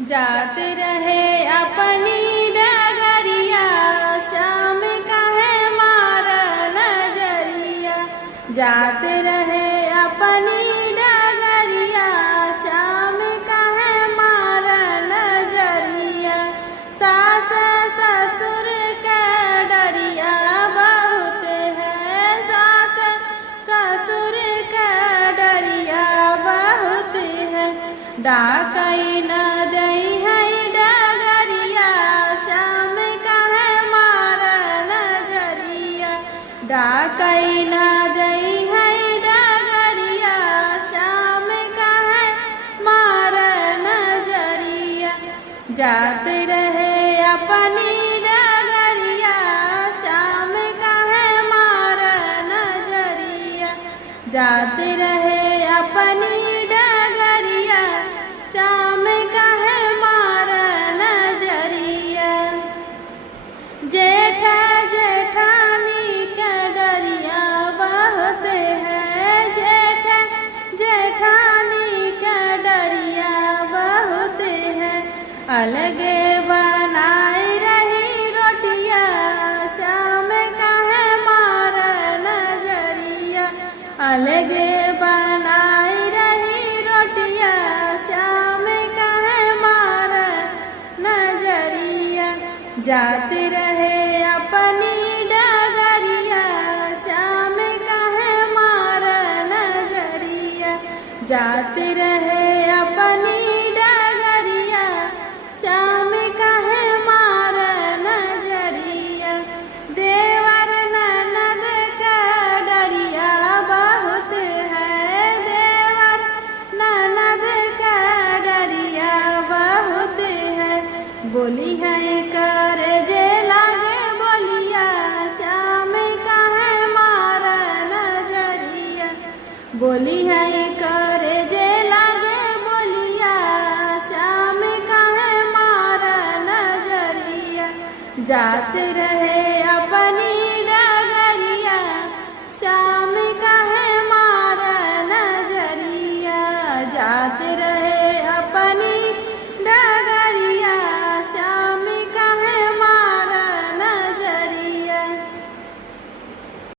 जाते रहे अपनी डगरिया, श्याम कहे मारा नजरिया। जाते रहे अपनी डगरिया, श्याम कहे मारा नजरिया। सास ससुर के डरिया बहुत है, सास ससुर के डरिया बहुत है। डाकई न दई है डगरिया, श्याम कहे मारा नजरिया। डाकई न दई है डगरिया, श्याम कहे मारा नजरिया। जाते रहे अपनी डगरिया, श्याम कहे मारा नजरिया। जाते रहे अपनी डगरिया, श्याम कहे मारा नजरिया। जेठ जेठानी के डरिया बहुत है, जेठ जेठानी के डरिया बहुत है। अलगे बनाई रही रोटिया, श्याम कहे मारा नजरिया। अलगे बनाई रही रोटिया, श्याम कहे मारा नजरिया। जाते रहे अपनी डगरिया, श्याम कहे मारा नजरिया। जाते रहे अपनी डगरिया, श्याम कहे मारा नजरिया। देवर ननद का डरिया बहुत है, देवर ननद का डरिया बहुत है। बोली है कर जे लागे बोलिया, श्याम कहे मारा नजरिया। बोली है कर जे लागे बोलिया, श्याम कहे मारा नजरिया। जाते रहे अपनी